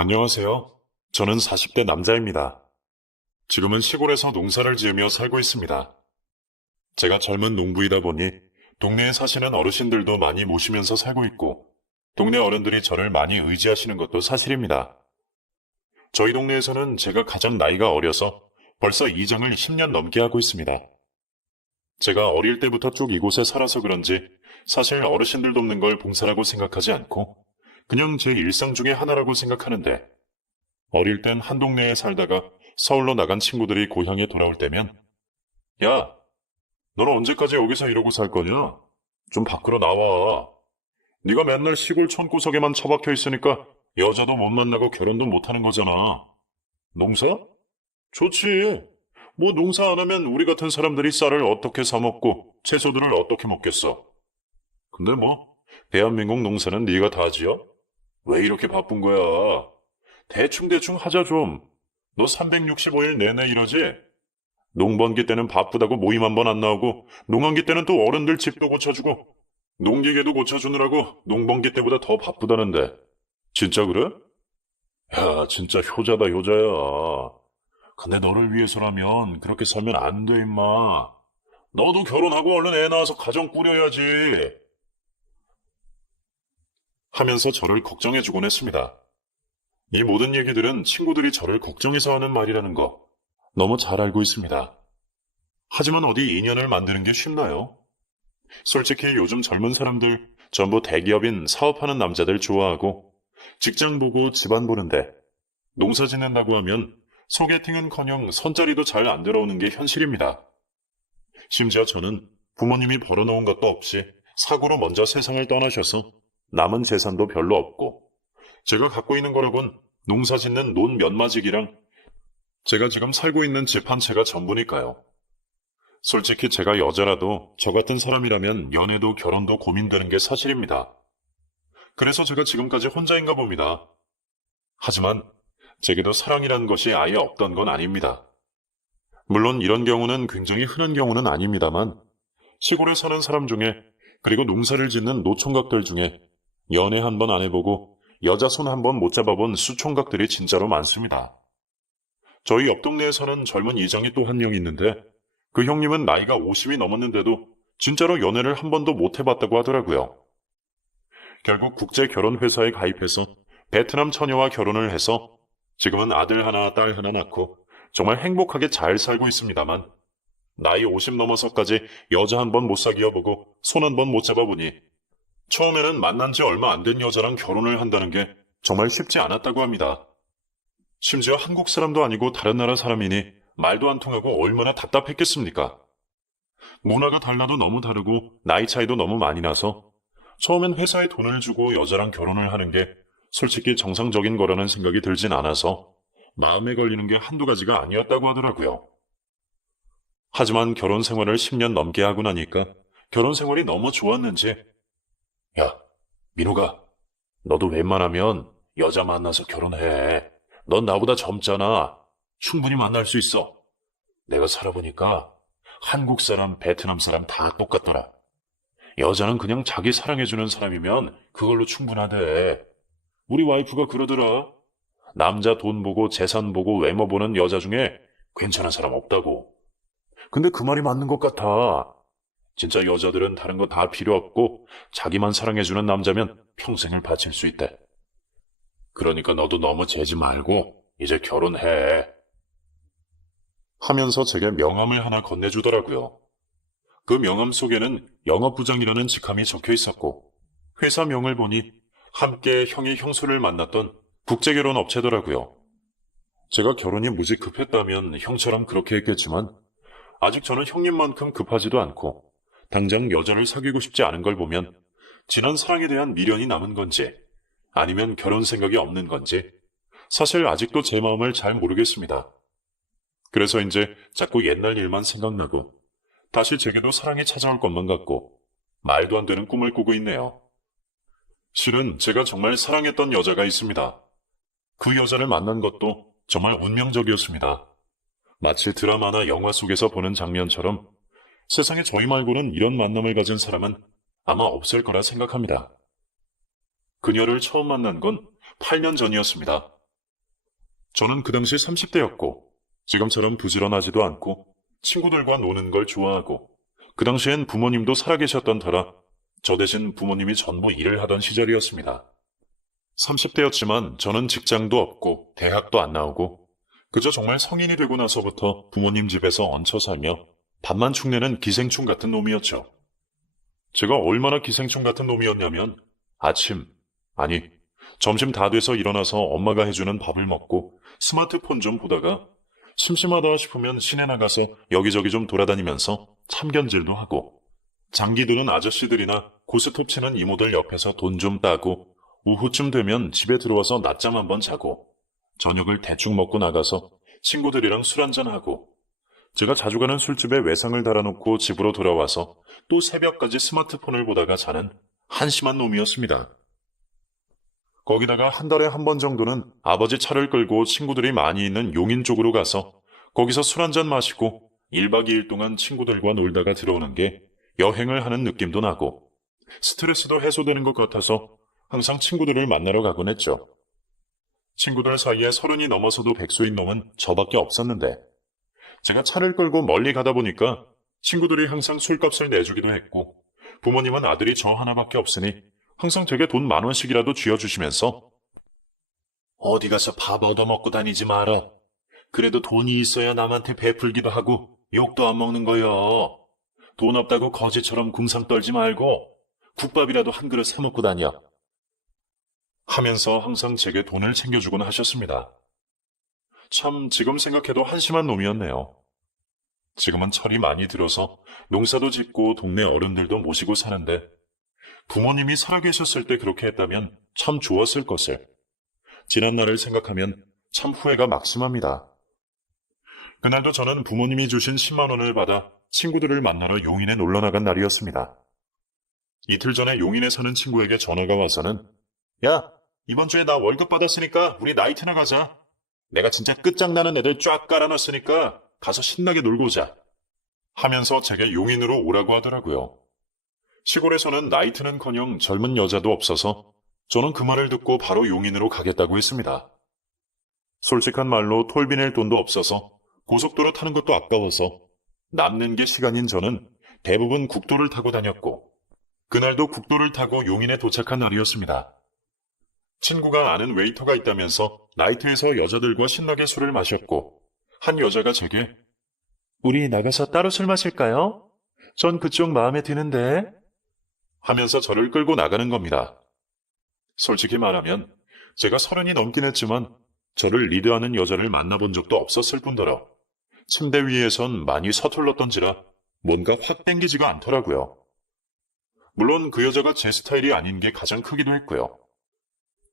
안녕하세요. 저는 40대 남자입니다. 지금은 시골에서 농사를 지으며 살고 있습니다. 제가 젊은 농부이다 보니 동네에 사시는 어르신들도 많이 모시면서 살고 있고, 동네 어른들이 저를 많이 의지하시는 것도 사실입니다. 저희 동네에서는 제가 가장 나이가 어려서 벌써 이장을 10년 넘게 하고 있습니다. 제가 어릴 때부터 쭉 이곳에 살아서 그런지 사실 어르신들 돕는 걸 봉사라고 생각하지 않고 그냥 제 일상 중에 하나라고 생각하는데, 어릴 땐 한 동네에 살다가 서울로 나간 친구들이 고향에 돌아올 때면 야, 너는 언제까지 여기서 이러고 살 거냐? 좀 밖으로 나와. 네가 맨날 시골 촌구석에만 처박혀 있으니까 여자도 못 만나고 결혼도 못 하는 거잖아. 농사? 좋지. 뭐 농사 안 하면 우리 같은 사람들이 쌀을 어떻게 사 먹고 채소들을 어떻게 먹겠어. 근데 뭐 대한민국 농사는 네가 다 지어? 왜 이렇게 바쁜 거야? 대충대충 하자 좀. 너 365일 내내 이러지? 농번기 때는 바쁘다고 모임 한 번 안 나오고, 농한기 때는 또 어른들 집도 고쳐주고, 농기계도 고쳐주느라고 농번기 때보다 더 바쁘다는데. 진짜 그래? 야, 진짜 효자다, 효자야. 근데 너를 위해서라면 그렇게 살면 안 돼, 임마. 너도 결혼하고 얼른 애 낳아서 가정 꾸려야지. 하면서 저를 걱정해주곤 했습니다. 이 모든 얘기들은 친구들이 저를 걱정해서 하는 말이라는 거 너무 잘 알고 있습니다. 하지만 어디 인연을 만드는 게 쉽나요? 솔직히 요즘 젊은 사람들 전부 대기업인 사업하는 남자들 좋아하고, 직장 보고 집안 보는데 농사 짓는다고 하면 소개팅은커녕 선자리도 잘 안 들어오는 게 현실입니다. 심지어 저는 부모님이 벌어놓은 것도 없이 사고로 먼저 세상을 떠나셔서 남은 재산도 별로 없고, 제가 갖고 있는 거라곤 농사 짓는 논 몇마지기랑 제가 지금 살고 있는 집 한 채가 전부니까요. 솔직히 제가 여자라도 저 같은 사람이라면 연애도 결혼도 고민되는 게 사실입니다. 그래서 제가 지금까지 혼자인가 봅니다. 하지만 제게도 사랑이라는 것이 아예 없던 건 아닙니다. 물론 이런 경우는 굉장히 흔한 경우는 아닙니다만, 시골에 사는 사람 중에, 그리고 농사를 짓는 노총각들 중에 연애 한 번 안 해보고 여자 손 한 번 못 잡아본 수총각들이 진짜로 많습니다. 저희 옆 동네에서는 젊은 이장이 또 한 명 있는데, 그 형님은 나이가 50이 넘었는데도 진짜로 연애를 한 번도 못 해봤다고 하더라고요. 결국 국제결혼회사에 가입해서 베트남 처녀와 결혼을 해서 지금은 아들 하나 딸 하나 낳고 정말 행복하게 잘 살고 있습니다만, 나이 50 넘어서까지 여자 한 번 못 사귀어보고 손 한 번 못 잡아보니 처음에는 만난 지 얼마 안 된 여자랑 결혼을 한다는 게 정말 쉽지 않았다고 합니다. 심지어 한국 사람도 아니고 다른 나라 사람이니 말도 안 통하고 얼마나 답답했겠습니까? 문화가 달라도 너무 다르고 나이 차이도 너무 많이 나서 처음엔 회사에 돈을 주고 여자랑 결혼을 하는 게 솔직히 정상적인 거라는 생각이 들진 않아서 마음에 걸리는 게 한두 가지가 아니었다고 하더라고요. 하지만 결혼 생활을 10년 넘게 하고 나니까 결혼 생활이 너무 좋았는지, 야, 민호가, 너도 웬만하면 여자 만나서 결혼해. 넌 나보다 젊잖아. 충분히 만날 수 있어. 내가 살아보니까 한국 사람, 베트남 사람 다 똑같더라. 여자는 그냥 자기 사랑해주는 사람이면 그걸로 충분하대. 우리 와이프가 그러더라. 남자 돈 보고 재산 보고 외모 보는 여자 중에 괜찮은 사람 없다고. 근데 그 말이 맞는 것 같아. 진짜 여자들은 다른 거 다 필요 없고 자기만 사랑해주는 남자면 평생을 바칠 수 있대. 그러니까 너도 너무 재지 말고 이제 결혼해. 하면서 제게 명함을 하나 건네주더라고요. 그 명함 속에는 영업부장이라는 직함이 적혀 있었고, 회사명을 보니 함께 형이 형수를 만났던 국제결혼 업체더라고요. 제가 결혼이 무지 급했다면 형처럼 그렇게 했겠지만, 아직 저는 형님만큼 급하지도 않고 당장 여자를 사귀고 싶지 않은 걸 보면 지난 사랑에 대한 미련이 남은 건지 아니면 결혼 생각이 없는 건지 사실 아직도 제 마음을 잘 모르겠습니다. 그래서 이제 자꾸 옛날 일만 생각나고 다시 제게도 사랑이 찾아올 것만 같고 말도 안 되는 꿈을 꾸고 있네요. 실은 제가 정말 사랑했던 여자가 있습니다. 그 여자를 만난 것도 정말 운명적이었습니다. 마치 드라마나 영화 속에서 보는 장면처럼 세상에 저희 말고는 이런 만남을 가진 사람은 아마 없을 거라 생각합니다. 그녀를 처음 만난 건 8년 전이었습니다. 저는 그 당시 30대였고, 지금처럼 부지런하지도 않고, 친구들과 노는 걸 좋아하고, 그 당시엔 부모님도 살아계셨던 터라, 저 대신 부모님이 전부 일을 하던 시절이었습니다. 30대였지만 저는 직장도 없고, 대학도 안 나오고, 그저 정말 성인이 되고 나서부터 부모님 집에서 얹혀 살며, 밥만 축내는 기생충 같은 놈이었죠. 제가 얼마나 기생충 같은 놈이었냐면, 아니, 점심 다 돼서 일어나서 엄마가 해주는 밥을 먹고 스마트폰 좀 보다가 심심하다 싶으면 시내 나가서 여기저기 좀 돌아다니면서 참견질도 하고, 장기 드는 아저씨들이나 고스톱 치는 이모들 옆에서 돈 좀 따고, 오후쯤 되면 집에 들어와서 낮잠 한번 자고, 저녁을 대충 먹고 나가서 친구들이랑 술 한잔하고, 제가 자주 가는 술집에 외상을 달아놓고 집으로 돌아와서 또 새벽까지 스마트폰을 보다가 자는 한심한 놈이었습니다. 거기다가 한 달에 한 번 정도는 아버지 차를 끌고 친구들이 많이 있는 용인 쪽으로 가서 거기서 술 한잔 마시고 1박 2일 동안 친구들과 놀다가 들어오는 게 여행을 하는 느낌도 나고, 스트레스도 해소되는 것 같아서 항상 친구들을 만나러 가곤 했죠. 친구들 사이에 30이 넘어서도 백수인 놈은 저밖에 없었는데, 제가 차를 끌고 멀리 가다 보니까 친구들이 항상 술값을 내주기도 했고, 부모님은 아들이 저 하나밖에 없으니 항상 제게 돈 10,000원씩이라도 쥐어주시면서, 어디 가서 밥 얻어먹고 다니지 마라. 그래도 돈이 있어야 남한테 베풀기도 하고 욕도 안 먹는 거여. 돈 없다고 거지처럼 궁상 떨지 말고 국밥이라도 한 그릇 사 먹고 다녀. 하면서 항상 제게 돈을 챙겨주곤 하셨습니다. 참 지금 생각해도 한심한 놈이었네요. 지금은 철이 많이 들어서 농사도 짓고 동네 어른들도 모시고 사는데, 부모님이 살아계셨을 때 그렇게 했다면 참 좋았을 것을. 지난 날을 생각하면 참 후회가 막심합니다. 그날도 저는 부모님이 주신 10만 원을 받아 친구들을 만나러 용인에 놀러 나간 날이었습니다. 이틀 전에 용인에 사는 친구에게 전화가 와서는, 야, 이번 주에 나 월급 받았으니까 우리 나이트나 가자. 내가 진짜 끝장나는 애들 쫙 깔아놨으니까 가서 신나게 놀고 오자. 하면서 제게 용인으로 오라고 하더라고요. 시골에서는 나이트는커녕 젊은 여자도 없어서 저는 그 말을 듣고 바로 용인으로 가겠다고 했습니다. 솔직한 말로 톨비 낼 돈도 없어서 고속도로 타는 것도 아까워서 남는 게 시간인 저는 대부분 국도를 타고 다녔고, 그날도 국도를 타고 용인에 도착한 날이었습니다. 친구가 아는 웨이터가 있다면서 나이트에서 여자들과 신나게 술을 마셨고, 한 여자가 제게, 우리 나가서 따로 술 마실까요? 전 그쪽 마음에 드는데, 하면서 저를 끌고 나가는 겁니다. 솔직히 말하면 제가 30이 넘긴 했지만 저를 리드하는 여자를 만나본 적도 없었을 뿐더러 침대 위에선 많이 서툴렀던지라 뭔가 확 땡기지가 않더라고요. 물론 그 여자가 제 스타일이 아닌 게 가장 크기도 했고요.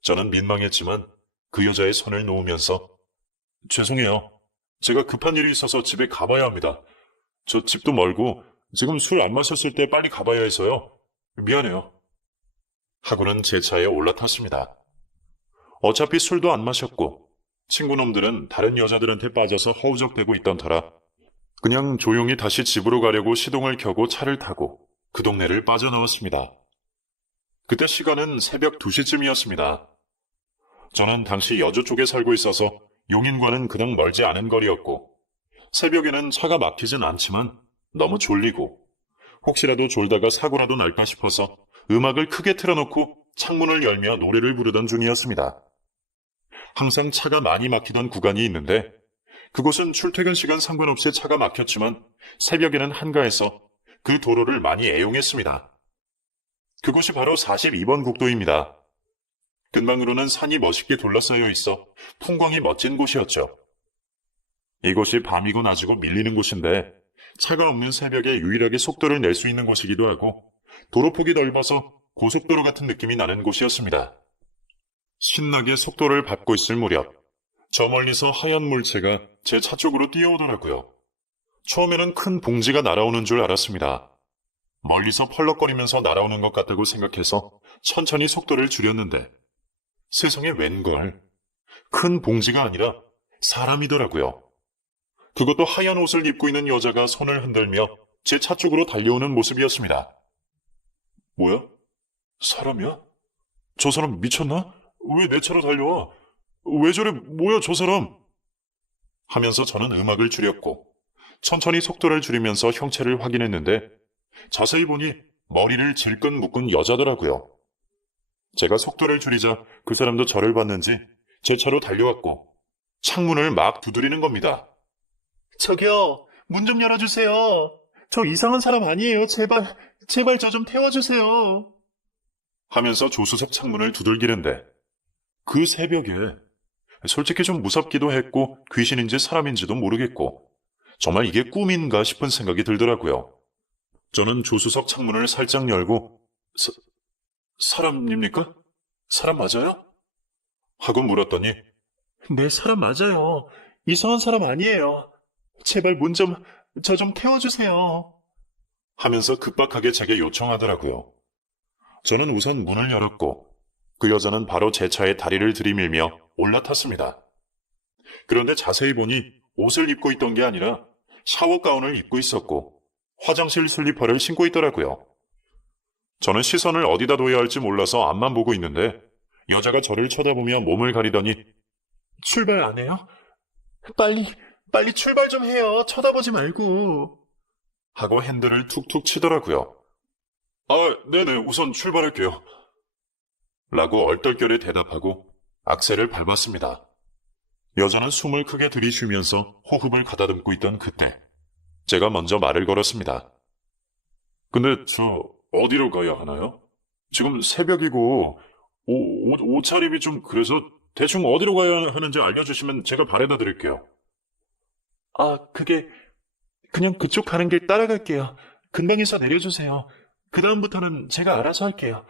저는 민망했지만 그 여자의 손을 놓으면서, 죄송해요. 제가 급한 일이 있어서 집에 가봐야 합니다. 저 집도 멀고 지금 술 안 마셨을 때 빨리 가봐야 해서요. 미안해요. 하고는 제 차에 올라탔습니다. 어차피 술도 안 마셨고 친구놈들은 다른 여자들한테 빠져서 허우적대고 있던 터라 그냥 조용히 다시 집으로 가려고 시동을 켜고 차를 타고 그 동네를 빠져나왔습니다. 그때 시간은 새벽 2시쯤이었습니다. 저는 당시 여주 쪽에 살고 있어서 용인과는 그냥 멀지 않은 거리였고, 새벽에는 차가 막히진 않지만 너무 졸리고 혹시라도 졸다가 사고라도 날까 싶어서 음악을 크게 틀어놓고 창문을 열며 노래를 부르던 중이었습니다. 항상 차가 많이 막히던 구간이 있는데 그곳은 출퇴근 시간 상관없이 차가 막혔지만 새벽에는 한가해서 그 도로를 많이 애용했습니다. 그곳이 바로 42번 국도입니다. 근방으로는 산이 멋있게 둘러싸여 있어 풍광이 멋진 곳이었죠. 이곳이 밤이고 낮이고 밀리는 곳인데 차가 없는 새벽에 유일하게 속도를 낼 수 있는 곳이기도 하고 도로폭이 넓어서 고속도로 같은 느낌이 나는 곳이었습니다. 신나게 속도를 밟고 있을 무렵 저 멀리서 하얀 물체가 제 차 쪽으로 뛰어오더라고요. 처음에는 큰 봉지가 날아오는 줄 알았습니다. 멀리서 펄럭거리면서 날아오는 것 같다고 생각해서 천천히 속도를 줄였는데 세상에 웬걸, 큰 봉지가 아니라 사람이더라고요. 그것도 하얀 옷을 입고 있는 여자가 손을 흔들며 제 차 쪽으로 달려오는 모습이었습니다. 뭐야? 사람이야? 저 사람 미쳤나? 왜 내 차로 달려와? 왜 저래, 뭐야, 저 사람? 하면서 저는 음악을 줄였고, 천천히 속도를 줄이면서 형체를 확인했는데, 자세히 보니 머리를 질끈 묶은 여자더라고요. 제가 속도를 줄이자 그 사람도 저를 봤는지 제 차로 달려왔고, 창문을 막 두드리는 겁니다. 저기요, 문 좀 열어주세요. 저 이상한 사람 아니에요. 제발 저 좀 태워주세요. 하면서 조수석 창문을 두들기는데, 그 새벽에 솔직히 좀 무섭기도 했고 귀신인지 사람인지도 모르겠고 정말 이게 꿈인가 싶은 생각이 들더라고요. 저는 조수석 창문을 살짝 열고 사람입니까? 사람 맞아요? 하고 물었더니 네, 사람 맞아요. 이상한 사람 아니에요. 제발 저 좀 태워주세요. 하면서 급박하게 제게 요청하더라고요. 저는 우선 문을 열었고 그 여자는 바로 제 차에 다리를 들이밀며 올라탔습니다. 그런데 자세히 보니 옷을 입고 있던 게 아니라 샤워 가운을 입고 있었고 화장실 슬리퍼를 신고 있더라고요. 저는 시선을 어디다 둬야 할지 몰라서 앞만 보고 있는데 여자가 저를 쳐다보며 몸을 가리더니 출발 안 해요? 빨리 출발 좀 해요. 쳐다보지 말고. 하고 핸들을 툭툭 치더라고요. 아, 네네, 우선 출발할게요. 라고 얼떨결에 대답하고 악셀을 밟았습니다. 여자는 숨을 크게 들이쉬면서 호흡을 가다듬고 있던 그때 제가 먼저 말을 걸었습니다. 근데 저 어디로 가야 하나요? 지금 새벽이고 옷차림이 좀 그래서 대충 어디로 가야 하는지 알려주시면 제가 바래다 드릴게요. 아, 그냥 그쪽 가는 길 따라갈게요. 근방에서 내려주세요. 그 다음부터는 제가 알아서 할게요.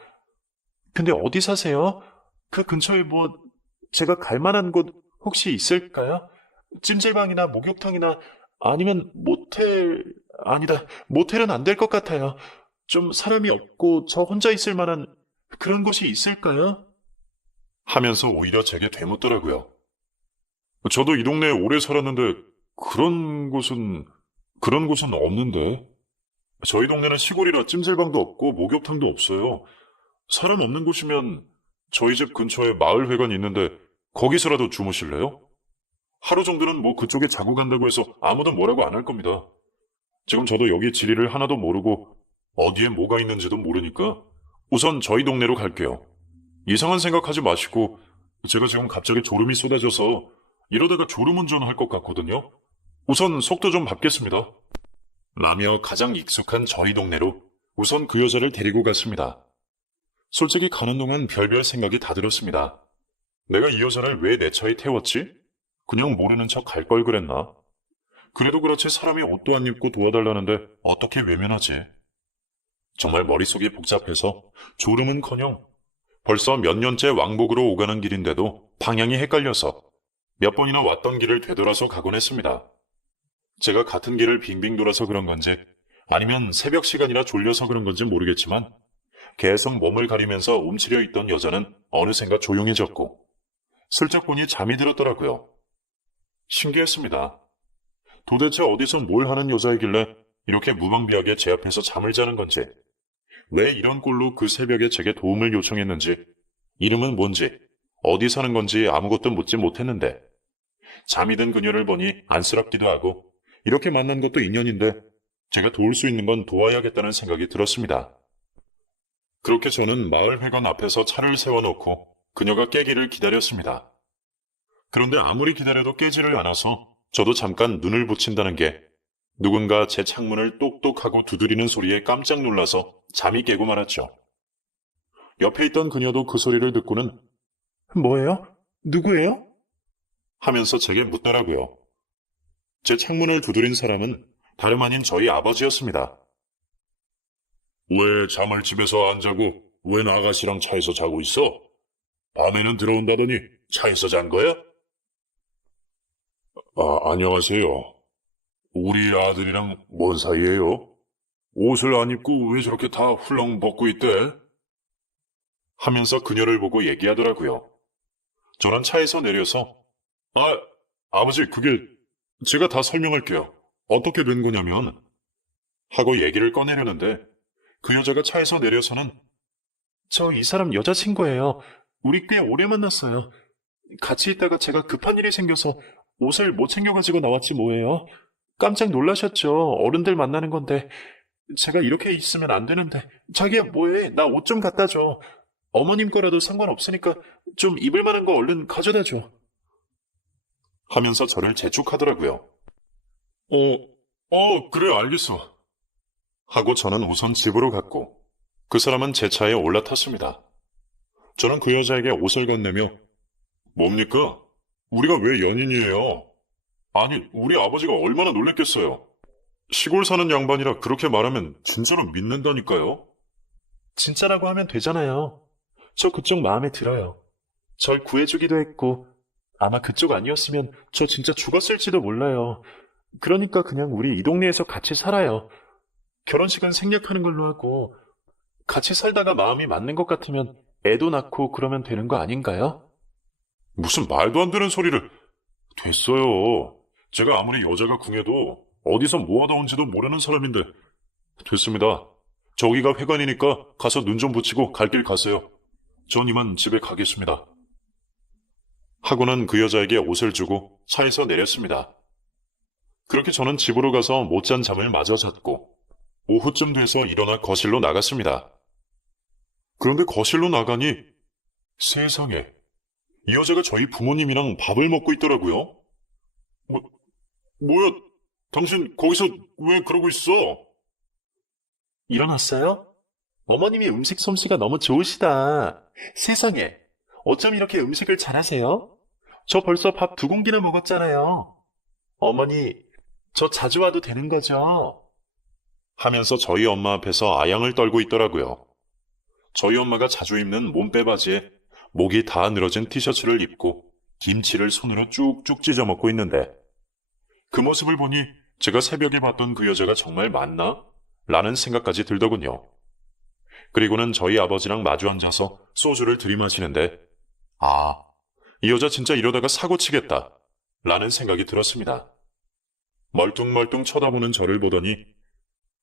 근데 어디 사세요? 그 근처에 제가 갈 만한 곳 혹시 있을까요? 찜질방이나 목욕탕이나 아니면 모텔은 안 될 것 같아요. 좀 사람이 없고 저 혼자 있을 만한 그런 곳이 있을까요? 하면서 오히려 제게 되묻더라고요. 저도 이 동네에 오래 살았는데 그런 곳은 없는데. 저희 동네는 시골이라 찜질방도 없고 목욕탕도 없어요. 사람 없는 곳이면 저희 집 근처에 마을회관 있는데 거기서라도 주무실래요? 하루 정도는 그쪽에 자고 간다고 해서 아무도 뭐라고 안 할 겁니다. 지금 저도 여기 지리를 하나도 모르고 어디에 뭐가 있는지도 모르니까 우선 저희 동네로 갈게요. 이상한 생각하지 마시고 제가 지금 갑자기 졸음이 쏟아져서 이러다가 졸음운전할 것 같거든요. 우선 속도 좀 밟겠습니다. 라며 가장 익숙한 저희 동네로 우선 그 여자를 데리고 갔습니다. 솔직히 가는 동안 별별 생각이 다 들었습니다. 내가 이 여자를 왜 내 차에 태웠지? 그냥 모르는 척 갈 걸 그랬나? 그래도 그렇지 사람이 옷도 안 입고 도와달라는데 어떻게 외면하지? 정말 머릿속이 복잡해서 졸음은커녕 벌써 몇 년째 왕복으로 오가는 길인데도 방향이 헷갈려서 몇 번이나 왔던 길을 되돌아서 가곤 했습니다. 제가 같은 길을 빙빙 돌아서 그런 건지 아니면 새벽 시간이라 졸려서 그런 건지 모르겠지만 계속 몸을 가리면서 움츠려 있던 여자는 어느샌가 조용해졌고 슬쩍 보니 잠이 들었더라고요. 신기했습니다. 도대체 어디서 뭘 하는 여자이길래 이렇게 무방비하게 제 앞에서 잠을 자는 건지, 왜 이런 꼴로 그 새벽에 제게 도움을 요청했는지, 이름은 뭔지, 어디 사는 건지 아무것도 묻지 못했는데 잠이 든 그녀를 보니 안쓰럽기도 하고 이렇게 만난 것도 인연인데 제가 도울 수 있는 건 도와야겠다는 생각이 들었습니다. 그렇게 저는 마을회관 앞에서 차를 세워놓고 그녀가 깨기를 기다렸습니다. 그런데 아무리 기다려도 깨지를 않아서 저도 잠깐 눈을 붙인다는 게 누군가 제 창문을 똑똑하고 두드리는 소리에 깜짝 놀라서 잠이 깨고 말았죠. 옆에 있던 그녀도 그 소리를 듣고는 뭐예요? 누구예요? 하면서 제게 묻더라고요. 제 창문을 두드린 사람은 다름 아닌 저희 아버지였습니다. 왜 잠을 집에서 안 자고 웬 아가씨랑 차에서 자고 있어? 밤에는 들어온다더니 차에서 잔 거야? 안녕하세요. 우리 아들이랑 뭔 사이예요? 옷을 안 입고 왜 저렇게 다 훌렁 벗고 있대? 하면서 그녀를 보고 얘기하더라고요. 저는 차에서 내려서 아버지 그게 제가 다 설명할게요. 어떻게 된 거냐면 하고 얘기를 꺼내려는데 그 여자가 차에서 내려서는 저 이 사람 여자친구예요. 우리 꽤 오래 만났어요. 같이 있다가 제가 급한 일이 생겨서 옷을 못 챙겨가지고 나왔지 뭐예요? 깜짝 놀라셨죠? 어른들 만나는 건데. 제가 이렇게 있으면 안 되는데. 자기야, 뭐해? 나 옷 좀 갖다 줘. 어머님 거라도 상관없으니까 좀 입을 만한 거 얼른 가져다 줘. 하면서 저를 재촉하더라고요. 그래, 알겠어. 하고 저는 우선 집으로 갔고, 그 사람은 제 차에 올라탔습니다. 저는 그 여자에게 옷을 건네며, 뭡니까? 우리가 왜 연인이에요? 아니, 우리 아버지가 얼마나 놀랬겠어요. 시골 사는 양반이라 그렇게 말하면 진짜로 믿는다니까요. 진짜라고 하면 되잖아요. 저 그쪽 마음에 들어요. 절 구해주기도 했고, 아마 그쪽 아니었으면 저 진짜 죽었을지도 몰라요. 그러니까 그냥 우리 이 동네에서 같이 살아요. 결혼식은 생략하는 걸로 하고, 같이 살다가 마음이 맞는 것 같으면 애도 낳고 그러면 되는 거 아닌가요? 무슨 말도 안 되는 소리를. 됐어요. 제가 아무리 여자가 궁해도 어디서 모아다 온지도 모르는 사람인데. 됐습니다. 저기가 회관이니까 가서 눈 좀 붙이고 갈 길 가세요. 전 이만 집에 가겠습니다. 하고는 그 여자에게 옷을 주고 차에서 내렸습니다. 그렇게 저는 집으로 가서 못 잔 잠을 마저 잤고 오후쯤 돼서 일어나 거실로 나갔습니다. 그런데 거실로 나가니 세상에 이 여자가 저희 부모님이랑 밥을 먹고 있더라고요. 뭐야? 당신 거기서 왜 그러고 있어? 일어났어요? 어머님이 음식 솜씨가 너무 좋으시다. 세상에, 어쩜 이렇게 음식을 잘하세요? 저 벌써 밥 2공기나 먹었잖아요. 어머니, 저 자주 와도 되는 거죠? 하면서 저희 엄마 앞에서 아양을 떨고 있더라고요. 저희 엄마가 자주 입는 몸빼 바지에 목이 다 늘어진 티셔츠를 입고 김치를 손으로 쭉쭉 찢어 먹고 있는데 그 모습을 보니 제가 새벽에 봤던 그 여자가 정말 맞나? 라는 생각까지 들더군요. 그리고는 저희 아버지랑 마주 앉아서 소주를 들이마시는데 이 여자 진짜 이러다가 사고 치겠다 라는 생각이 들었습니다. 멀뚱멀뚱 쳐다보는 저를 보더니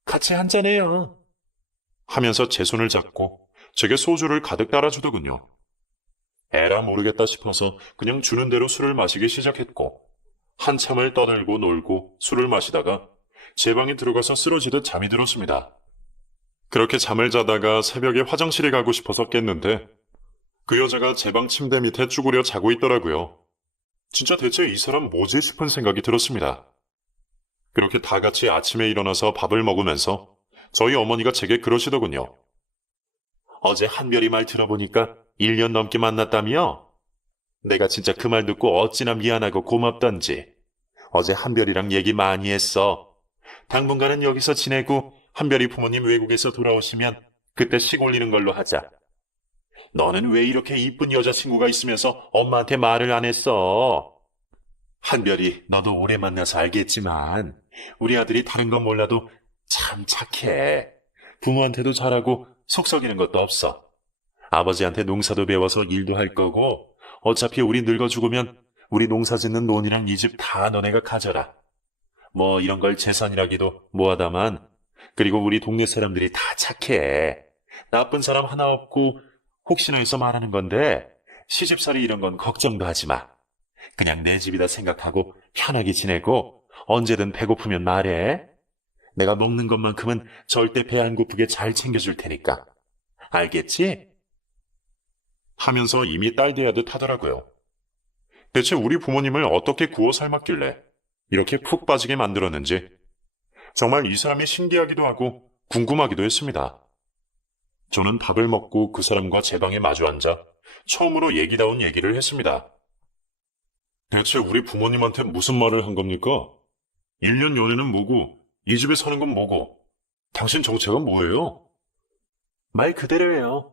같이 한잔해요 하면서 제 손을 잡고 제게 소주를 가득 따라주더군요. 에라 모르겠다 싶어서 그냥 주는 대로 술을 마시기 시작했고 한참을 떠들고 놀고 술을 마시다가 제 방에 들어가서 쓰러지듯 잠이 들었습니다. 그렇게 잠을 자다가 새벽에 화장실에 가고 싶어서 깼는데 그 여자가 제 방 침대 밑에 쭈그려 자고 있더라고요. 진짜 대체 이 사람 뭐지 싶은 생각이 들었습니다. 그렇게 다 같이 아침에 일어나서 밥을 먹으면서 저희 어머니가 제게 그러시더군요. 어제 한별이 말 들어보니까 1년 넘게 만났다며? 내가 진짜 그 말 듣고 어찌나 미안하고 고맙던지. 어제 한별이랑 얘기 많이 했어. 당분간은 여기서 지내고 한별이 부모님 외국에서 돌아오시면 그때 식 올리는 걸로 하자. 너는 왜 이렇게 이쁜 여자친구가 있으면서 엄마한테 말을 안 했어? 한별이 너도 오래 만나서 알겠지만 우리 아들이 다른 건 몰라도 참 착해. 부모한테도 잘하고 속 썩이는 것도 없어. 아버지한테 농사도 배워서 일도 할 거고 어차피 우리 늙어 죽으면 우리 농사 짓는 논이랑 이 집 다 너네가 가져라. 뭐 이런 걸 재산이라기도 뭐하다만 그리고 우리 동네 사람들이 다 착해. 나쁜 사람 하나 없고 혹시나 해서 말하는 건데 시집살이 이런 건 걱정도 하지 마. 그냥 내 집이다 생각하고 편하게 지내고 언제든 배고프면 말해. 내가 먹는 것만큼은 절대 배 안 고프게 잘 챙겨줄 테니까. 알겠지? 하면서 이미 딸대하듯 하더라고요. 대체 우리 부모님을 어떻게 구워 삶았길래 이렇게 푹 빠지게 만들었는지 정말 이 사람이 신기하기도 하고 궁금하기도 했습니다. 저는 밥을 먹고 그 사람과 제 방에 마주 앉아 처음으로 얘기다운 얘기를 했습니다. 대체 우리 부모님한테 무슨 말을 한 겁니까? 1년 연애는 뭐고 이 집에 사는 건 뭐고 당신 정체가 뭐예요? 말 그대로예요.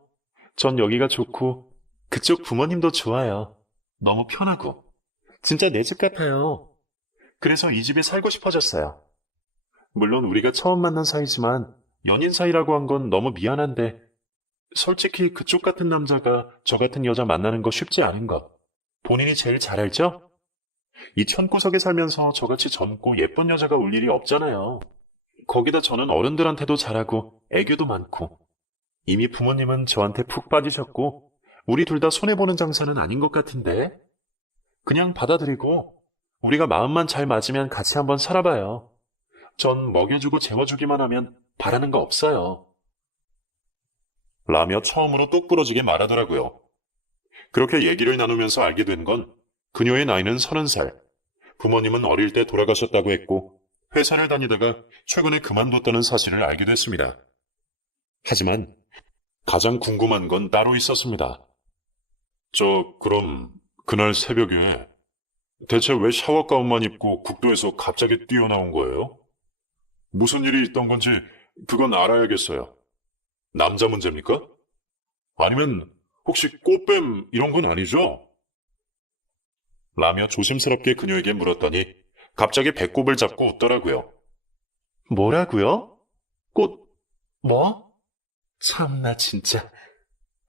전 여기가 좋고 그쪽 부모님도 좋아요. 너무 편하고 진짜 내 집 같아요. 그래서 이 집에 살고 싶어졌어요. 물론 우리가 처음 만난 사이지만 연인 사이라고 한 건 너무 미안한데 솔직히 그쪽 같은 남자가 저 같은 여자 만나는 거 쉽지 않은 거 본인이 제일 잘 알죠? 이 촌구석에 살면서 저같이 젊고 예쁜 여자가 올 일이 없잖아요. 거기다 저는 어른들한테도 잘하고 애교도 많고 이미 부모님은 저한테 푹 빠지셨고 우리 둘 다 손해보는 장사는 아닌 것 같은데 그냥 받아들이고 우리가 마음만 잘 맞으면 같이 한번 살아봐요. 전 먹여주고 재워주기만 하면 바라는 거 없어요. 라며 처음으로 똑 부러지게 말하더라고요. 그렇게 얘기를 나누면서 알게 된 건 그녀의 나이는 30살, 부모님은 어릴 때 돌아가셨다고 했고 회사를 다니다가 최근에 그만뒀다는 사실을 알게 됐습니다. 하지만 가장 궁금한 건 따로 있었습니다. 그럼 그날 새벽에 대체 왜 샤워 가운만 입고 국도에서 갑자기 뛰어나온 거예요? 무슨 일이 있던 건지 그건 알아야겠어요. 남자 문제입니까? 아니면 혹시 꽃뱀 이런 건 아니죠? 라며 조심스럽게 그녀에게 물었더니 갑자기 배꼽을 잡고 웃더라고요. 뭐라고요? 뭐? 참나 진짜.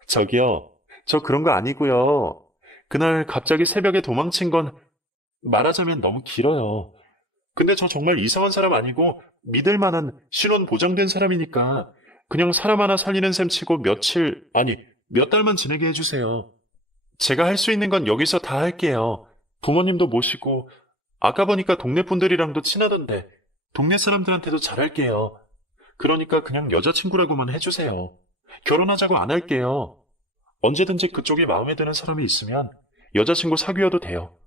저기요, 저 그런 거 아니고요. 그날 갑자기 새벽에 도망친 건 말하자면 너무 길어요. 근데 저 정말 이상한 사람 아니고 믿을 만한 신원 보장된 사람이니까 그냥 사람 하나 살리는 셈 치고 몇 달만 지내게 해주세요. 제가 할 수 있는 건 여기서 다 할게요. 부모님도 모시고 아까 보니까 동네 분들이랑도 친하던데 동네 사람들한테도 잘할게요. 그러니까 그냥 여자친구라고만 해주세요. 결혼하자고 안 할게요. 언제든지 그쪽이 마음에 드는 사람이 있으면 여자친구 사귀어도 돼요.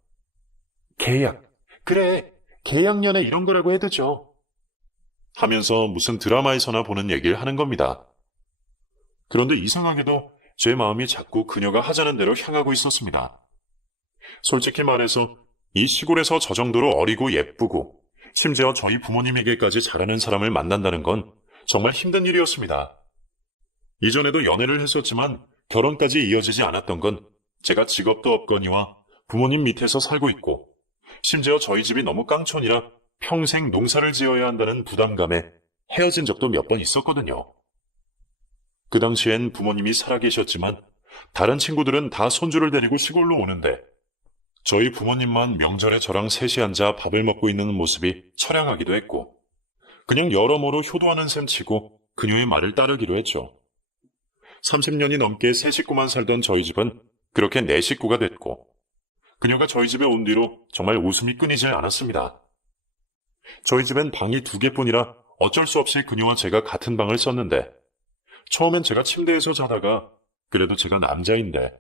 계약. 그래, 계약연애 이런 거라고 해두죠. 하면서 무슨 드라마에서나 보는 얘기를 하는 겁니다. 그런데 이상하게도 제 마음이 자꾸 그녀가 하자는 대로 향하고 있었습니다. 솔직히 말해서 이 시골에서 저 정도로 어리고 예쁘고 심지어 저희 부모님에게까지 잘하는 사람을 만난다는 건 정말 힘든 일이었습니다. 이전에도 연애를 했었지만 결혼까지 이어지지 않았던 건 제가 직업도 없거니와 부모님 밑에서 살고 있고 심지어 저희 집이 너무 깡촌이라 평생 농사를 지어야 한다는 부담감에 헤어진 적도 몇 번 있었거든요. 그 당시엔 부모님이 살아계셨지만 다른 친구들은 다 손주를 데리고 시골로 오는데 저희 부모님만 명절에 저랑 셋이 앉아 밥을 먹고 있는 모습이 처량하기도 했고 그냥 여러모로 효도하는 셈 치고 그녀의 말을 따르기로 했죠. 30년이 넘게 세 식구만 살던 저희 집은 그렇게 네 식구가 됐고 그녀가 저희 집에 온 뒤로 정말 웃음이 끊이질 않았습니다. 저희 집엔 방이 2개뿐이라 어쩔 수 없이 그녀와 제가 같은 방을 썼는데 처음엔 제가 침대에서 자다가 그래도 제가 남자인데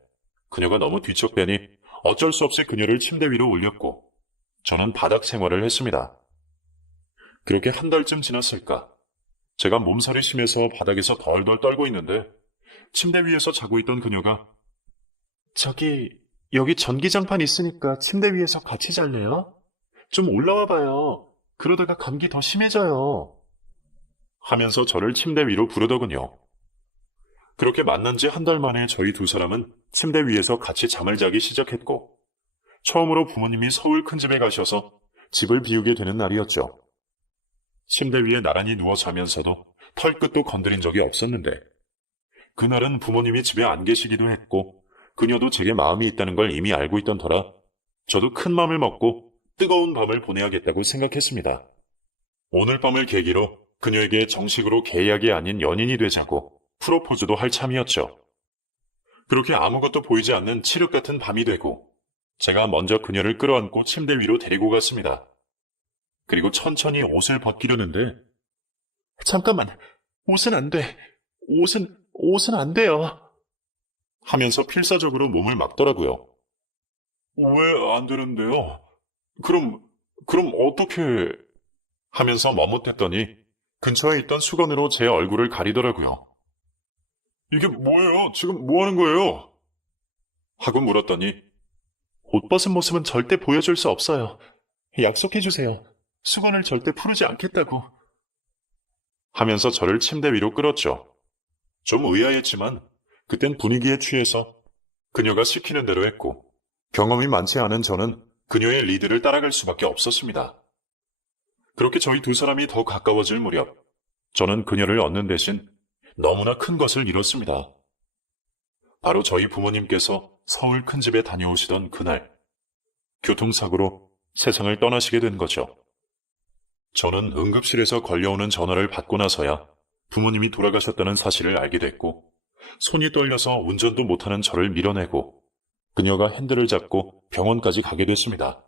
그녀가 너무 뒤척대니 어쩔 수 없이 그녀를 침대 위로 올렸고 저는 바닥 생활을 했습니다. 그렇게 한 달쯤 지났을까 제가 몸살이 심해서 바닥에서 덜덜 떨고 있는데 침대 위에서 자고 있던 그녀가 여기 전기장판 있으니까 침대 위에서 같이 잘래요? 좀 올라와 봐요. 그러다가 감기 더 심해져요. 하면서 저를 침대 위로 부르더군요. 그렇게 만난 지 한 달 만에 저희 두 사람은 침대 위에서 같이 잠을 자기 시작했고 처음으로 부모님이 서울 큰 집에 가셔서 집을 비우게 되는 날이었죠. 침대 위에 나란히 누워 자면서도 털끝도 건드린 적이 없었는데 그날은 부모님이 집에 안 계시기도 했고 그녀도 제게 마음이 있다는 걸 이미 알고 있던 터라 저도 큰 맘을 먹고 뜨거운 밤을 보내야겠다고 생각했습니다. 오늘 밤을 계기로 그녀에게 정식으로 계약이 아닌 연인이 되자고 프로포즈도 할 참이었죠. 그렇게 아무것도 보이지 않는 칠흑 같은 밤이 되고 제가 먼저 그녀를 끌어안고 침대 위로 데리고 갔습니다. 그리고 천천히 옷을 벗기려는데 잠깐만, 옷은 안 돼. 옷은 안 돼요. 하면서 필사적으로 몸을 막더라고요. 왜 안 되는데요? 그럼 어떻게... 하면서 머뭇댔더니 근처에 있던 수건으로 제 얼굴을 가리더라고요. 이게 뭐예요? 지금 뭐 하는 거예요? 하고 물었더니 옷 벗은 모습은 절대 보여줄 수 없어요. 약속해주세요. 수건을 절대 풀지 않겠다고. 하면서 저를 침대 위로 끌었죠. 좀 의아했지만 그땐 분위기에 취해서 그녀가 시키는 대로 했고 경험이 많지 않은 저는 그녀의 리드를 따라갈 수밖에 없었습니다. 그렇게 저희 두 사람이 더 가까워질 무렵 저는 그녀를 얻는 대신 너무나 큰 것을 잃었습니다. 바로 저희 부모님께서 서울 큰 집에 다녀오시던 그날 교통사고로 세상을 떠나시게 된 거죠. 저는 응급실에서 걸려오는 전화를 받고 나서야 부모님이 돌아가셨다는 사실을 알게 됐고 손이 떨려서 운전도 못하는 저를 밀어내고 그녀가 핸들을 잡고 병원까지 가게 됐습니다.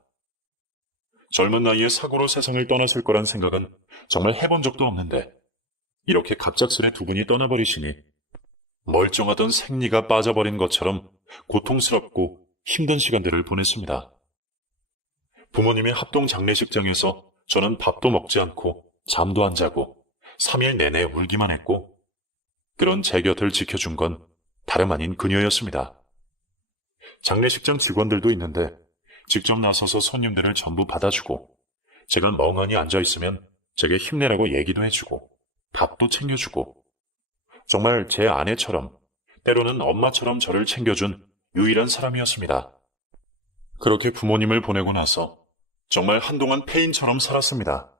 젊은 나이에 사고로 세상을 떠났을 거란 생각은 정말 해본 적도 없는데 이렇게 갑작스레 두 분이 떠나버리시니 멀쩡하던 생리가 빠져버린 것처럼 고통스럽고 힘든 시간들을 보냈습니다. 부모님의 합동 장례식장에서 저는 밥도 먹지 않고 잠도 안 자고 3일 내내 울기만 했고 그런 제 곁을 지켜준 건 다름 아닌 그녀였습니다. 장례식장 직원들도 있는데 직접 나서서 손님들을 전부 받아주고 제가 멍하니 앉아있으면 제게 힘내라고 얘기도 해주고 밥도 챙겨주고 정말 제 아내처럼 때로는 엄마처럼 저를 챙겨준 유일한 사람이었습니다. 그렇게 부모님을 보내고 나서 정말 한동안 폐인처럼 살았습니다.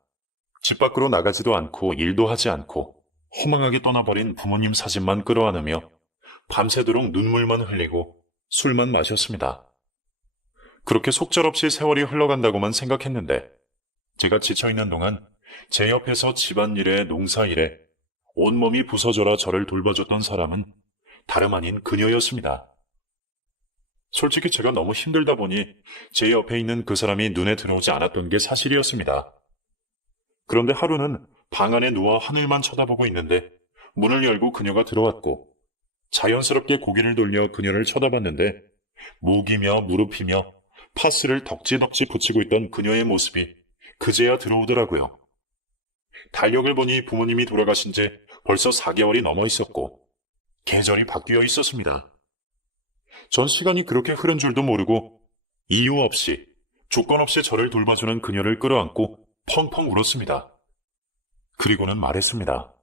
집 밖으로 나가지도 않고 일도 하지 않고 허망하게 떠나버린 부모님 사진만 끌어안으며 밤새도록 눈물만 흘리고 술만 마셨습니다. 그렇게 속절없이 세월이 흘러간다고만 생각했는데 제가 지쳐있는 동안 제 옆에서 집안일에 농사일에 온몸이 부서져라 저를 돌봐줬던 사람은 다름 아닌 그녀였습니다. 솔직히 제가 너무 힘들다 보니 제 옆에 있는 그 사람이 눈에 들어오지 않았던 게 사실이었습니다. 그런데 하루는 방 안에 누워 하늘만 쳐다보고 있는데 문을 열고 그녀가 들어왔고 자연스럽게 고개를 돌려 그녀를 쳐다봤는데 목이며 무릎이며 파스를 덕지덕지 붙이고 있던 그녀의 모습이 그제야 들어오더라고요. 달력을 보니 부모님이 돌아가신 지 벌써 4개월이 넘어 있었고 계절이 바뀌어 있었습니다. 전 시간이 그렇게 흐른 줄도 모르고 이유 없이 조건 없이 저를 돌봐주는 그녀를 끌어안고 펑펑 울었습니다. 그리고는 말했습니다.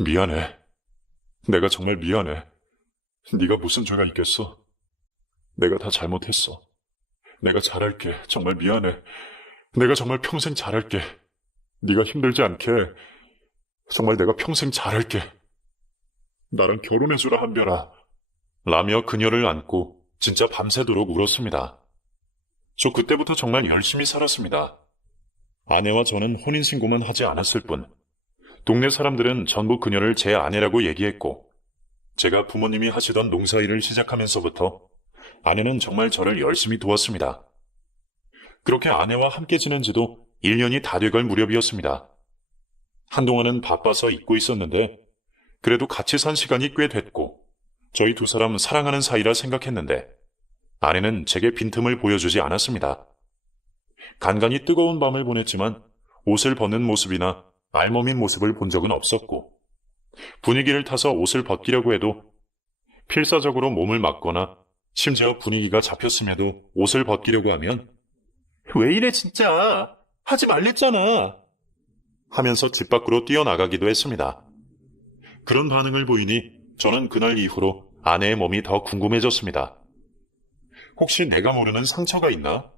미안해. 내가 정말 미안해. 네가 무슨 죄가 있겠어? 내가 다 잘못했어. 내가 잘할게. 정말 미안해. 내가 정말 평생 잘할게. 네가 힘들지 않게 정말 내가 평생 잘할게. 나랑 결혼해주라 한별아. 라며 그녀를 안고 진짜 밤새도록 울었습니다. 저 그때부터 정말 열심히 살았습니다. 아내와 저는 혼인신고만 하지 않았을 뿐 동네 사람들은 전부 그녀를 제 아내라고 얘기했고 제가 부모님이 하시던 농사일을 시작하면서부터 아내는 정말 저를 열심히 도왔습니다. 그렇게 아내와 함께 지낸 지도 1년이 다 돼갈 무렵이었습니다. 한동안은 바빠서 잊고 있었는데 그래도 같이 산 시간이 꽤 됐고 저희 두 사람 사랑하는 사이라 생각했는데 아내는 제게 빈틈을 보여주지 않았습니다. 간간히 뜨거운 밤을 보냈지만 옷을 벗는 모습이나 알몸인 모습을 본 적은 없었고 분위기를 타서 옷을 벗기려고 해도 필사적으로 몸을 막거나 심지어 분위기가 잡혔음에도 옷을 벗기려고 하면 왜 이래 진짜 하지 말랬잖아 하면서 집 밖으로 뛰어나가기도 했습니다. 그런 반응을 보이니 저는 그날 이후로 아내의 몸이 더 궁금해졌습니다. 혹시 내가 모르는 상처가 있나?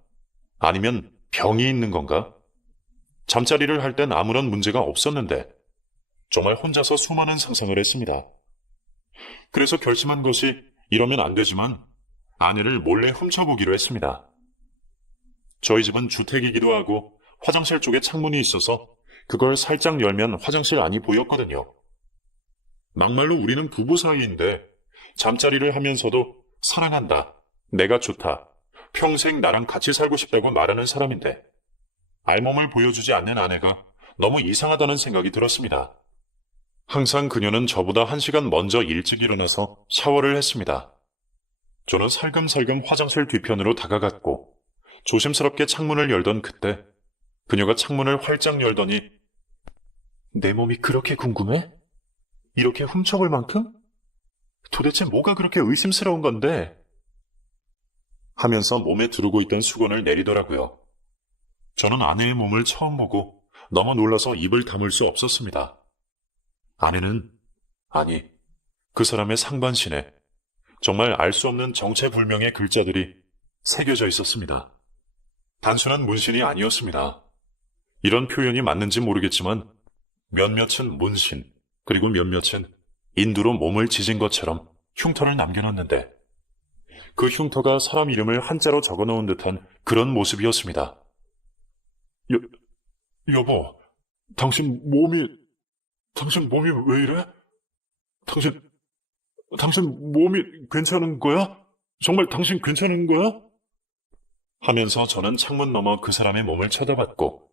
아니면 병이 있는 건가? 잠자리를 할 땐 아무런 문제가 없었는데 정말 혼자서 수많은 상상을 했습니다. 그래서 결심한 것이 이러면 안 되지만 아내를 몰래 훔쳐보기로 했습니다. 저희 집은 주택이기도 하고 화장실 쪽에 창문이 있어서 그걸 살짝 열면 화장실 안이 보였거든요. 막말로 우리는 부부 사이인데 잠자리를 하면서도 사랑한다, 내가 좋다, 평생 나랑 같이 살고 싶다고 말하는 사람인데 알몸을 보여주지 않는 아내가 너무 이상하다는 생각이 들었습니다. 항상 그녀는 저보다 1시간 먼저 일찍 일어나서 샤워를 했습니다. 저는 살금살금 화장실 뒤편으로 다가갔고 조심스럽게 창문을 열던 그때 그녀가 창문을 활짝 열더니 내 몸이 그렇게 궁금해? 이렇게 훔쳐볼 만큼? 도대체 뭐가 그렇게 의심스러운 건데? 하면서 몸에 두르고 있던 수건을 내리더라고요. 저는 아내의 몸을 처음 보고 너무 놀라서 입을 다물 수 없었습니다. 아내는, 아니, 그 사람의 상반신에 정말 알 수 없는 정체불명의 글자들이 새겨져 있었습니다. 단순한 문신이 아니었습니다. 이런 표현이 맞는지 모르겠지만 몇몇은 문신, 그리고 몇몇은 인두로 몸을 지진 것처럼 흉터를 남겨놨는데 그 흉터가 사람 이름을 한자로 적어놓은 듯한 그런 모습이었습니다. 여보, 당신 몸이 왜 이래? 당신 몸이 괜찮은 거야? 정말 당신 괜찮은 거야? 하면서 저는 창문 너머 그 사람의 몸을 쳐다봤고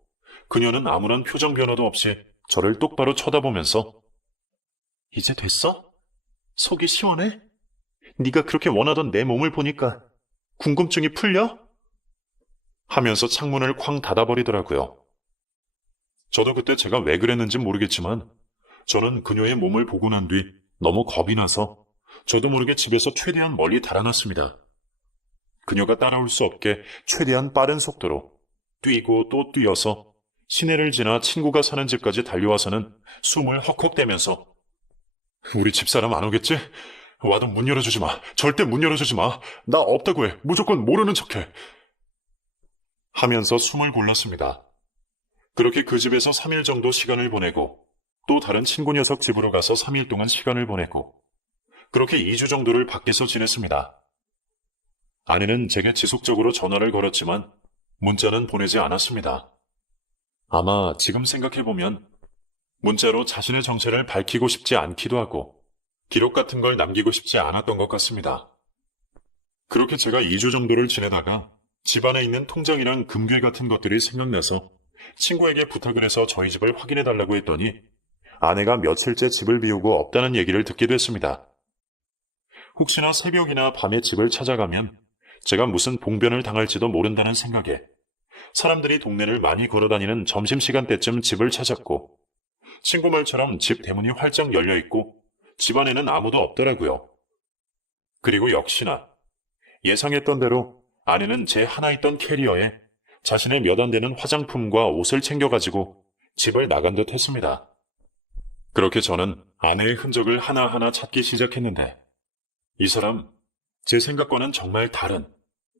그녀는 아무런 표정 변화도 없이 저를 똑바로 쳐다보면서 이제 됐어? 속이 시원해? 네가 그렇게 원하던 내 몸을 보니까 궁금증이 풀려? 하면서 창문을 쾅 닫아버리더라고요. 저도 그때 제가 왜 그랬는지 모르겠지만 저는 그녀의 몸을 보고 난 뒤 너무 겁이 나서 저도 모르게 집에서 최대한 멀리 달아났습니다. 그녀가 따라올 수 없게 최대한 빠른 속도로 뛰고 또 뛰어서 시내를 지나 친구가 사는 집까지 달려와서는 숨을 헉헉대면서 우리 집사람 안 오겠지? 와도 문 열어주지 마. 절대 문 열어주지 마. 나 없다고 해. 무조건 모르는 척해. 하면서 숨을 골랐습니다. 그렇게 그 집에서 3일 정도 시간을 보내고 또 다른 친구 녀석 집으로 가서 3일 동안 시간을 보내고 그렇게 2주 정도를 밖에서 지냈습니다. 아내는 제게 지속적으로 전화를 걸었지만 문자는 보내지 않았습니다. 아마 지금 생각해보면 문자로 자신의 정체를 밝히고 싶지 않기도 하고 기록 같은 걸 남기고 싶지 않았던 것 같습니다. 그렇게 제가 2주 정도를 지내다가 집안에 있는 통장이랑 금괴 같은 것들이 생각나서 친구에게 부탁을 해서 저희 집을 확인해달라고 했더니 아내가 며칠째 집을 비우고 없다는 얘기를 듣기도 했습니다. 혹시나 새벽이나 밤에 집을 찾아가면 제가 무슨 봉변을 당할지도 모른다는 생각에 사람들이 동네를 많이 걸어다니는 점심시간 때쯤 집을 찾았고 친구 말처럼 집 대문이 활짝 열려있고 집 안에는 아무도 없더라고요. 그리고 역시나 예상했던 대로 아내는 제 하나 있던 캐리어에 자신의 몇 안 되는 화장품과 옷을 챙겨가지고 집을 나간 듯 했습니다. 그렇게 저는 아내의 흔적을 하나하나 찾기 시작했는데 이 사람 제 생각과는 정말 다른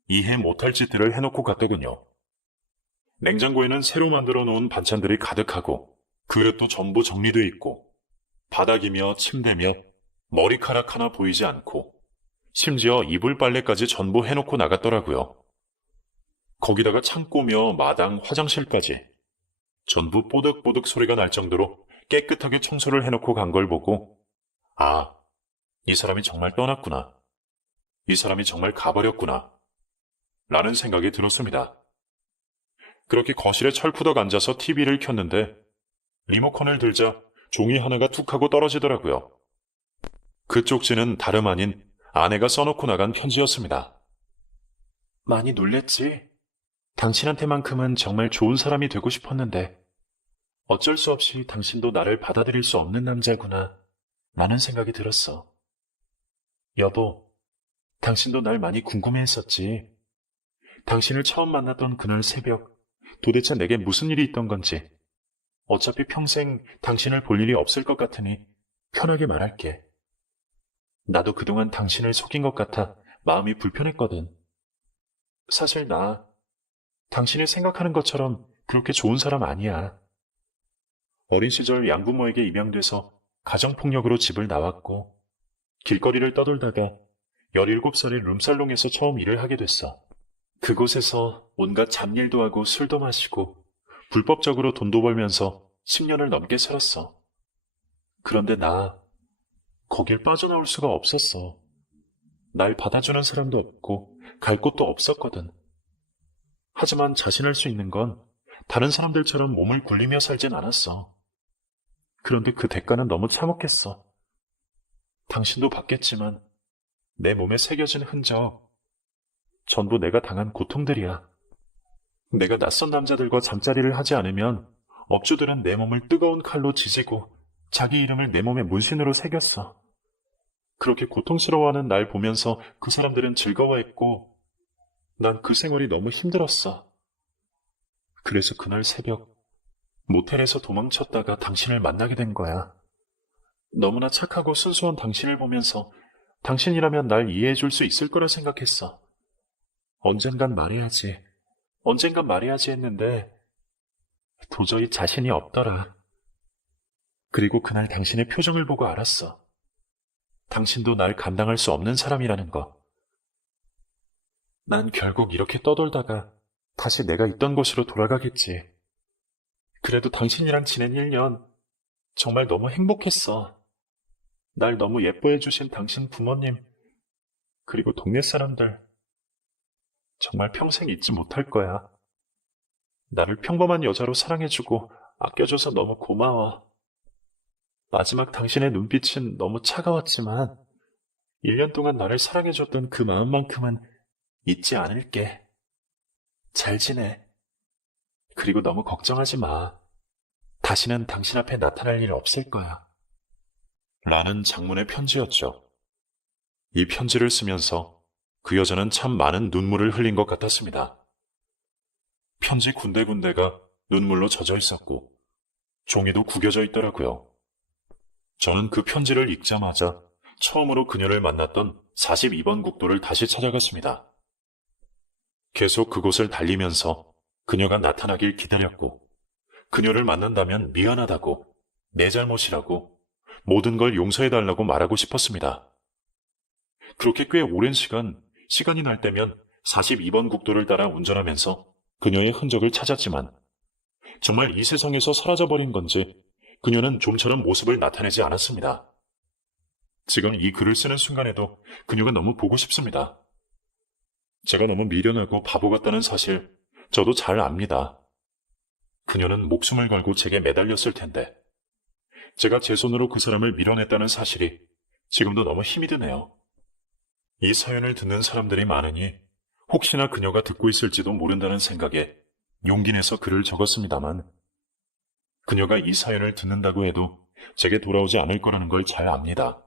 이해 못할 짓들을 해놓고 갔더군요. 냉장고에는 새로 만들어 놓은 반찬들이 가득하고 그릇도 전부 정리돼 있고 바닥이며 침대며 머리카락 하나 보이지 않고 심지어 이불 빨래까지 전부 해놓고 나갔더라고요. 거기다가 창고며 마당, 화장실까지 전부 뽀득뽀득 소리가 날 정도로 깨끗하게 청소를 해놓고 간 걸 보고 아, 이 사람이 정말 떠났구나. 이 사람이 정말 가버렸구나. 라는 생각이 들었습니다. 그렇게 거실에 철푸덕 앉아서 TV를 켰는데 리모컨을 들자 종이 하나가 툭 하고 떨어지더라고요. 그 쪽지는 다름 아닌 아내가 써놓고 나간 편지였습니다. 많이 놀랬지? 당신한테만큼은 정말 좋은 사람이 되고 싶었는데 어쩔 수 없이 당신도 나를 받아들일 수 없는 남자구나 라는 생각이 들었어. 여보, 당신도 날 많이 궁금해했었지. 당신을 처음 만났던 그날 새벽 도대체 내게 무슨 일이 있던 건지. 어차피 평생 당신을 볼 일이 없을 것 같으니 편하게 말할게. 나도 그동안 당신을 속인 것 같아 마음이 불편했거든. 사실 나 당신이 생각하는 것처럼 그렇게 좋은 사람 아니야. 어린 시절 양부모에게 입양돼서 가정폭력으로 집을 나왔고 길거리를 떠돌다가 17살에 룸살롱에서 처음 일을 하게 됐어. 그곳에서 온갖 잡일도 하고 술도 마시고 불법적으로 돈도 벌면서 10년을 넘게 살았어. 그런데 나 거길 빠져나올 수가 없었어. 날 받아주는 사람도 없고 갈 곳도 없었거든. 하지만 자신할 수 있는 건 다른 사람들처럼 몸을 굴리며 살진 않았어. 그런데 그 대가는 너무 참혹했어. 당신도 봤겠지만 내 몸에 새겨진 흔적, 전부 내가 당한 고통들이야. 내가 낯선 남자들과 잠자리를 하지 않으면 업주들은 내 몸을 뜨거운 칼로 지지고 자기 이름을 내 몸에 문신으로 새겼어. 그렇게 고통스러워하는 날 보면서 그 사람들은 즐거워했고 난 그 생활이 너무 힘들었어. 그래서 그날 새벽 모텔에서 도망쳤다가 당신을 만나게 된 거야. 너무나 착하고 순수한 당신을 보면서 당신이라면 날 이해해 줄 수 있을 거라 생각했어. 언젠간 말해야지. 언젠간 말해야지 했는데 도저히 자신이 없더라. 그리고 그날 당신의 표정을 보고 알았어. 당신도 날 감당할 수 없는 사람이라는 거. 난 결국 이렇게 떠돌다가 다시 내가 있던 곳으로 돌아가겠지. 그래도 당신이랑 지낸 1년 정말 너무 행복했어. 날 너무 예뻐해 주신 당신 부모님 그리고 동네 사람들 정말 평생 잊지 못할 거야. 나를 평범한 여자로 사랑해주고 아껴줘서 너무 고마워. 마지막 당신의 눈빛은 너무 차가웠지만 1년 동안 나를 사랑해줬던 그 마음만큼은 잊지 않을게. 잘 지내. 그리고 너무 걱정하지 마. 다시는 당신 앞에 나타날 일 없을 거야. 라는 장문의 편지였죠. 이 편지를 쓰면서 그 여자는 참 많은 눈물을 흘린 것 같았습니다. 편지 군데군데가 눈물로 젖어 있었고 종이도 구겨져 있더라고요. 저는 그 편지를 읽자마자 처음으로 그녀를 만났던 42번 국도를 다시 찾아갔습니다. 계속 그곳을 달리면서 그녀가 나타나길 기다렸고 그녀를 만난다면 미안하다고, 내 잘못이라고, 모든 걸 용서해달라고 말하고 싶었습니다. 그렇게 꽤 오랜 시간이 날 때면 42번 국도를 따라 운전하면서 그녀의 흔적을 찾았지만 정말 이 세상에서 사라져버린 건지 그녀는 좀처럼 모습을 나타내지 않았습니다. 지금 이 글을 쓰는 순간에도 그녀가 너무 보고 싶습니다. 제가 너무 미련하고 바보 같다는 사실 저도 잘 압니다. 그녀는 목숨을 걸고 제게 매달렸을 텐데 제가 제 손으로 그 사람을 밀어냈다는 사실이 지금도 너무 힘이 드네요. 이 사연을 듣는 사람들이 많으니 혹시나 그녀가 듣고 있을지도 모른다는 생각에 용기 내서 글을 적었습니다만 그녀가 이 사연을 듣는다고 해도 제게 돌아오지 않을 거라는 걸 잘 압니다.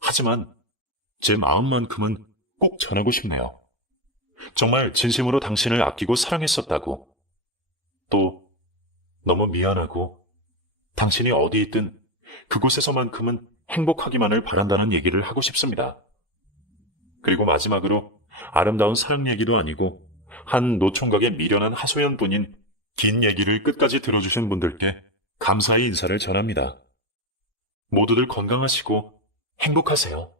하지만 제 마음만큼은 꼭 전하고 싶네요. 정말 진심으로 당신을 아끼고 사랑했었다고. 또 너무 미안하고 당신이 어디 있든 그곳에서만큼은 행복하기만을 바란다는 얘기를 하고 싶습니다. 그리고 마지막으로 아름다운 사랑 얘기도 아니고 한 노총각의 미련한 하소연뿐인 긴 얘기를 끝까지 들어주신 분들께 감사의 인사를 전합니다. 모두들 건강하시고 행복하세요.